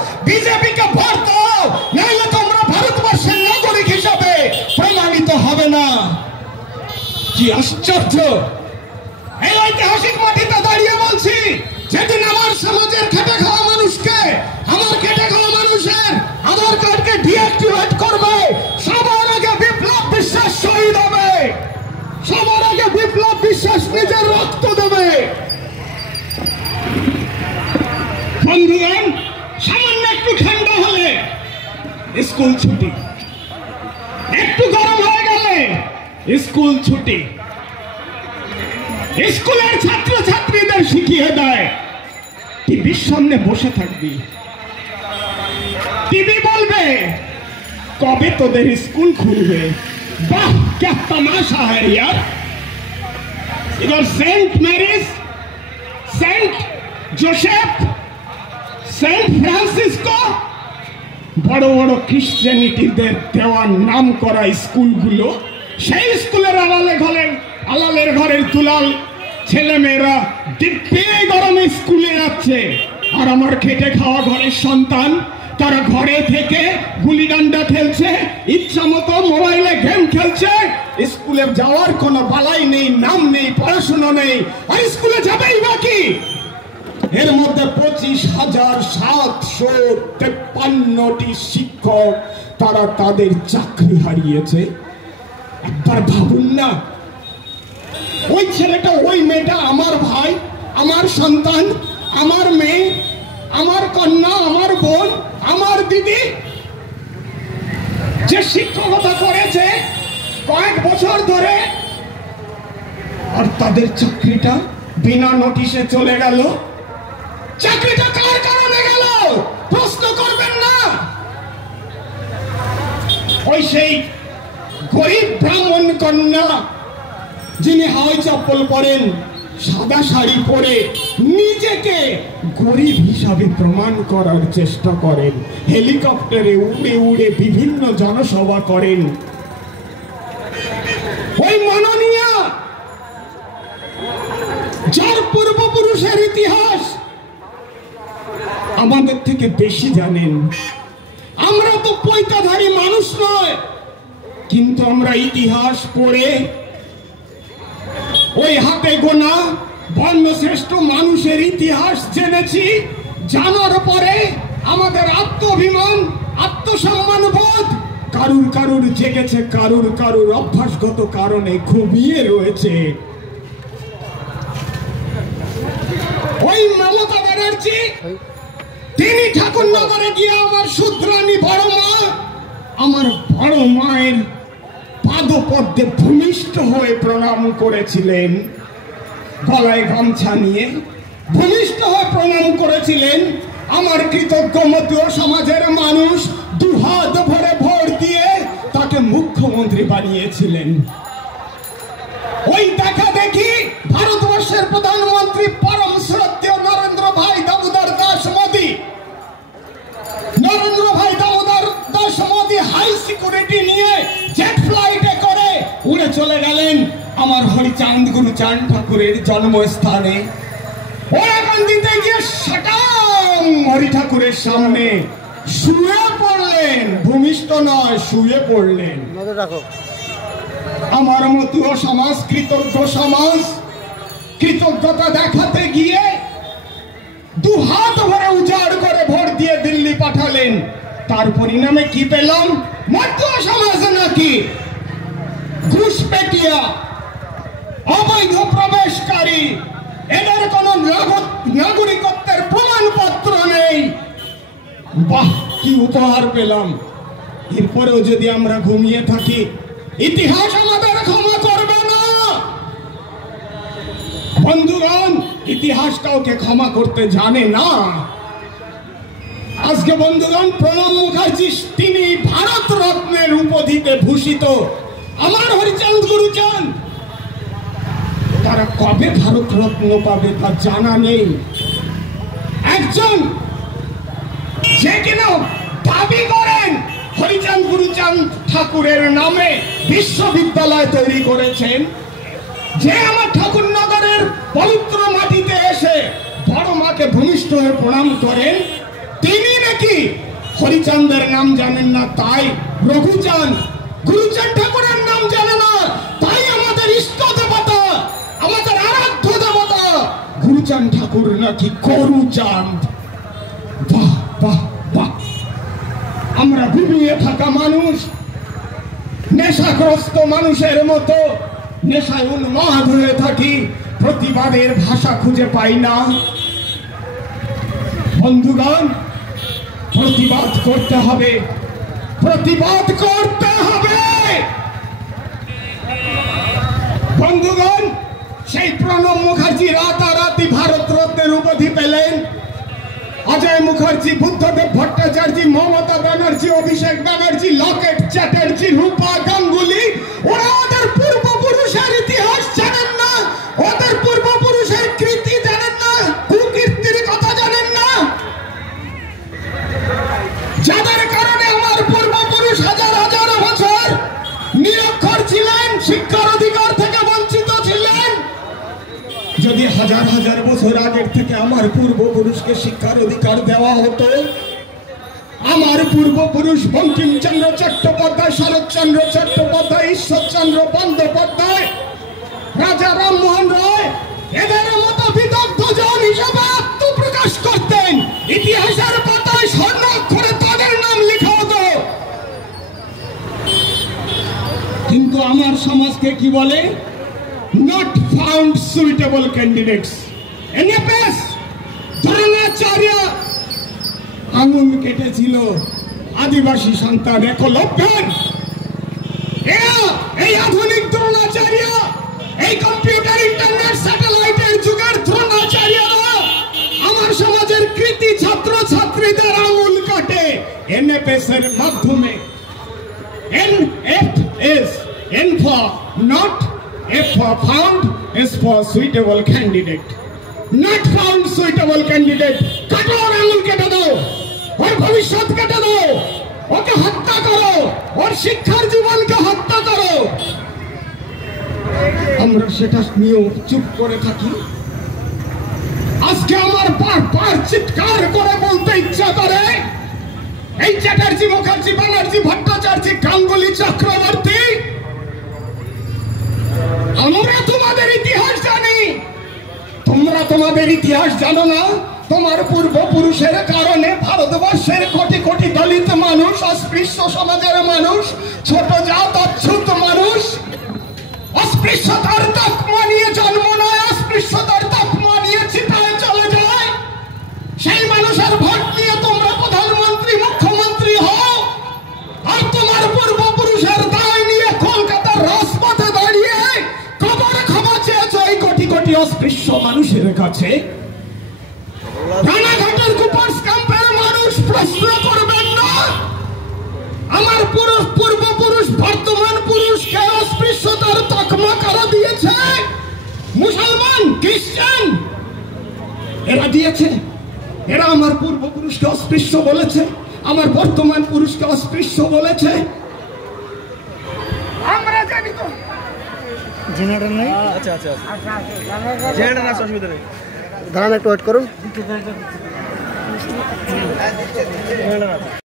বিজেপিকে ভোট দাও, নাহলে তোমরা ভারতবর্ষের নাগরিক হিসাবে প্রমাণিত হবে না। কি আশ্চর্য! এই ঐতিহাসিক মাটিতে দাঁড়িয়ে বলছি, যেদিন আমার সমাজের খেটে খাওয়া মানুষকে, আমার খেটে খাওয়া মানুষের আধার কার্ডকে ডিঅ্যাক্টিভেট করবে, সবার আগে বিপ্লব বিশ্বাস শহীদ হবে, সবার আগে বিপ্লব বিশ্বাস নিজের রক্ত দেবে। বন্ধুগণ, সামান্য একটু ঠান্ডা হলে স্কুল ছুটি, একটু গরম হয়ে গেলে স্কুল ছুটি। স্কুলের ছাত্র ছাত্রীদের শিখিয়ে দেয় টিভির সামনে বসে থাকবি, টিভি বলবে কবে তোদের স্কুল খুলবে। বাহ, क्या तमाशा है यार! इधर saint Mary's, saint Joseph, saint Francisco, বড় বড় খ্রিস্টানিটিদের দেওয়ার নাম করা স্কুলগুলো, সেই স্কুলের আলালের ঘরের তুলাল ছেলেমেয়েরা দিব্যি গরমে স্কুলে যাচ্ছে। আর আমার খেটে খাওয়া ঘরের সন্তান, তারা ঘরে থেকে গুলি ডান্ডা খেলছে, ইচ্ছা মতো মোবাইলে গেম খেলছে। স্কুলে যাওয়ার কোনো বালাই নেই, নাম নেই, পড়াশোনা নেই। আর স্কুলে যাবেই বাকি। এর মধ্যে 25,753টি শিক্ষক তারা তাদের চাকরি হারিয়েছে। একবার ভাবুন না, ওই ছেলেটা, ওই মেয়েটা আমার ভাই, আমার সন্তান, আমার মেয়ে, আমার কন্যা, আমার বোন, আমার দিদি, যে শিক্ষকতা করেছে কয়েক বছর ধরে, আর তাদের চাকরিটা বিনা নোটিশে চলে গেল। চাকরিটা কার কারণে গেল প্রশ্ন করবেন না? ওই সেই গরিব ব্রাহ্মণ কন্যা, যিনি হাওয়াই চপ্পল পরেন, সাদা শাড়ি পরে নিজেকে গরিব হিসাবে প্রমাণ করার চেষ্টা করেন, হেলিকপ্টারে উড়ে উড়ে বিভিন্ন জনসভা করেন। ওই মাননীয়া, যার পূর্বপুরুষের ইতিহাস আমাদের থেকে বেশি জানেন। আমরা তো পৈতাধারী মানুষ নয়, কিন্তু আমরা ইতিহাস পড়ে ওই হাতে গোনা বর্ণশ্রেষ্ঠ মানুষের ইতিহাস জেনেছি। জানার পরে আমাদের আত্মাভিমান, আত্মসম্মান বোধ কারুর কারুর জেগেছে, কারুর কারুর অভ্যাসগত কারণে ঘুমিয়ে রয়েছে। ওই মমতা ব্যানার্জি, তিনি ঠাকুরনগরে গিয়ে আমার শুদ্রানী বড় মা, আমার বড় মায়ের পাদপদ্মে ভূমিষ্ঠ হয়ে প্রণাম করেছিলেন। গলায় গামছা নিয়ে ভূমিষ্ঠ হয়ে প্রণাম করেছিলেন। আমার কৃতজ্ঞ মতীয় সমাজের মানুষ দুহাত ভরে ভোট দিয়ে তাকে মুখ্যমন্ত্রী বানিয়েছিলেন। ওই দেখা দেখি ভারতবর্ষের প্রধানমন্ত্রী পরম শ্রদ্ধেয় নরেন্দ্র ভাই দামোদর দাস মোদী, নরেন্দ্র ভাই দামোদর দাস মোদী হাই সিকিউরিটি নিয়ে জেট ফ্লাইটে করে উড়ে চলে গেলেন আমার হরিচাঁদ গুরুচাঁদ ঠাকুরের জন্মস্থানে। ওরাকান্দিতে গিয়ে সাটাম হরি ঠাকুরের সামনে শুয়ে পড়লেন, ভূমিষ্ঠ নয়, শুয়ে পড়লেন। আমার মতো সমাজ, কৃতজ্ঞ সমাজ, কৃতজ্ঞতা দেখাতে গিয়ে দুহাত ভরে উজাড় করে ভোট দিয়ে দিল্লি পাঠালেন। তার পরিণামে কি পেলাম? মধ্য সমাজ নাকি ঘুষপেটিয়া, অবৈধ প্রবেশকারী, এদের কোন নাগরিকত্বের প্রমাণপত্র নেই। বাহ, কি উপহার পেলাম! এরপরেও যদি আমরা ঘুমিয়ে থাকি, ইতিহাস আমাদের ক্ষমা করবে না। বন্ধুগণ, ইতিহাস কাউকে ক্ষমা করতে জানে না। আজকে বন্ধুগণ, প্রণব মুখার্জি তিনি ভারত রত্নের উপাধিতে ভূষিত। আমার হরিচাঁদ গুরুচাঁদ, তারা কবে ভারত রত্ন পাবে তা জানা নেই। একজন যে কিনা দাবি করেন হরিচাঁদ গুরুচাঁদ ঠাকুরের নামে বিশ্ববিদ্যালয় তৈরি করেছেন, যে আমার ঠাকুরনগরের পবিত্র মাটিতে এসে বড় মাকে ভূমিষ্ঠ হয়ে প্রণাম করেন, তিনি নাকি? হরিচাঁদের নাম জানেন না তাই রঘুচাঁদ, গুরুচাঁদ ঠাকুরের নাম জানে না তাই আমাদের ইষ্ট দেবতা, আমাদের আরাধ্য দেবতা গুরুচাঁদ ঠাকুর নাকি গরুচাঁদ। বাহ বাহ বাহ। আমরা ডুবিয়ে থাকা মানুষ, নেশাগ্রস্ত মানুষের মতো নেশায় উন্মাদ হয়ে থাকি, প্রতিবাদের ভাষা খুঁজে পাই না। বন্ধুগণ, প্রতিবাদ করতে হবে, প্রতিবাদ করতে হবে। বন্ধুগণ, সেই প্রণব মুখার্জি রাতারাতি ভারত রত্নের উপাধি পেলেন। অজয় মুখার্জি, বুদ্ধদেব ভট্টাচার্য, মমতা ব্যানার্জি, অভিষেক ব্যানার্জি, লকেট চ্যাটার্জি, রূপা গাঙ্গুলি, ওরা ওদের পূর্বপুরুষের ইতিহাস জানেন না, ওদের পূর্বপুরুষের কীর্তি জানেন না, কুকীর্তির কথা জানেন না, যাদের কারণে আমার পূর্বপুরুষ হাজার হাজার বছর নিরক্ষর ছিলেন, শিক্ষার অধিকার থেকে বঞ্চিত ছিলেন। যদি হাজার হাজার বছর আগের থেকে আমার পূর্বপুরুষকে শিক্ষার অধিকার দেওয়া হতো, আমার পূর্বপুরুষ বঙ্কিমচন্দ্র চট্টোপাধ্যায়, শরৎচন্দ্র চট্টোপাধ্যায়, ঈশ্বরচন্দ্র বন্দ্যোপাধ্যায়, রাজা রামমোহন রায় এদের মতো বিদগ্ধ জন হিসাবে আত্মপ্রকাশ করতেন, ইতিহাসের পাতায় স্বর্ণ অক্ষরে তাদের নাম লেখা হতো। কিন্তু আমার সমাজকে কি বলে? Not found suitable candidates. NFS, Dronacharya আঙুল কেটেছিল আদিবাসী সন্তান একলব্যের। এই আধুনিক দ্রোণাচার্য, এই কম্পিউটার ইন্টারনেট স্যাটেলাইটের যুগের দ্রোণাচার্যরা আমার সমাজের কৃতি ছাত্র ছাত্রীদের আঙুল কাটে NFS এর মাধ্যমে। NFS, N for not, F for found, S for suitable candidate. Not found suitable candidate. কাটো ওর আঙুল কেটে দাও, ওর ভবিষ্যৎ কেটে দাও, ওকে হত্যা করো, ওর শিক্ষার জীবনকে হত্যা করো। আমরা সেটা নিয়েও চুপ করে থাকি। আজকে আমার পার চিৎকার করে বলতে ইচ্ছা করে, এই চ্যাটার্জি, মুখার্জি, ব্যানার্জি, ভট্টাচার্য, গাঙ্গুলি, চক্রবর্তী, আমরা তোমাদের ইতিহাস জানি, তোমরা তোমাদের ইতিহাস জানো না। তোমার পূর্বপুরুষের কারণে ভারতবর্ষের কোটি কোটি দলিত মানুষ, অস্পৃশ্য সমাজের মানুষ, ছোট জাত অচ্ছুত মানুষ অস্পৃশ্যতার তকমা নিয়ে জন্ম নেয়, অস্পৃশ্যতার তকমা নিয়ে চিতায় চলে যায়। সেই মানুষের ভোট নিয়ে তোমরা প্রধানমন্ত্রী, মুখ্যমন্ত্রী হও, আর তোমার পূর্বপুরুষের দায় নিয়ে কলকাতার রাজপথে দাঁড়িয়ে কবর ক্ষমা চেয়েছ এই কোটি কোটি অস্পৃশ্য মানুষের কাছে। রানাঘাটের কুপার্স ক্যাম্পের মানুষ প্রশ্ন করবেন না আমার পূর্বপুরুষ বর্তমান পুরুষকে অস্পৃশ্যতার তকমা কারা দিয়েছে? মুসলমান, খ্রিস্টান, এরা দিয়েছে। এরা আমার পূর্বপুরুষকে অস্পৃশ্য বলেছে, আমার বর্তমান পুরুষকে অস্পৃশ্য বলেছে। আমরা জানি তো জেনারেল নাই। আচ্ছা আচ্ছা, জেনারেল না, অসুবিধা নেই, দাঁড়ান একটু ওয়েট করুন।